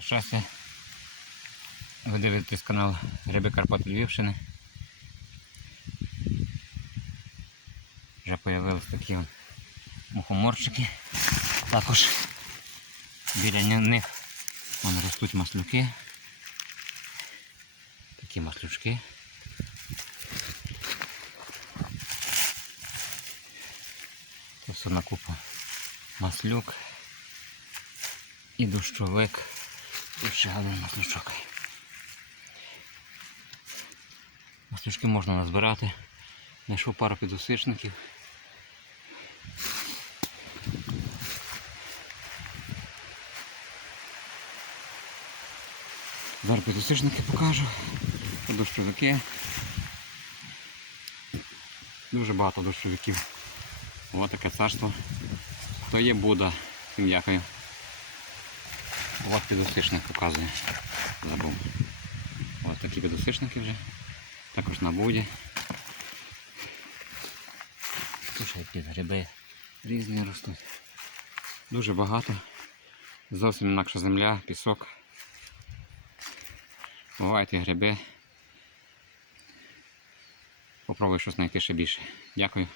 Щастя. Ви дивитесь канал Гриби Карпат Львівщини. Вже з'явились такі мухоморчики. Також біля них вон, ростуть маслюки. Такі маслючки. Це все на купу маслюк і дощовик. І ще один маслючок. Маслючки можна назбирати. Знайшов пару підусичників. Зараз підусичники покажу. Дощовики. Дуже багато дощовиків. Ось таке царство. Хто є Буда, всім дякую. От підосичник показує. Забув. Ось такі підосичники вже. Також на буді. Тут під гриби різні ростуть. Дуже багато. Зовсім інакша земля, пісок. Бувають і гриби. Попробую щось знайти ще більше. Дякую.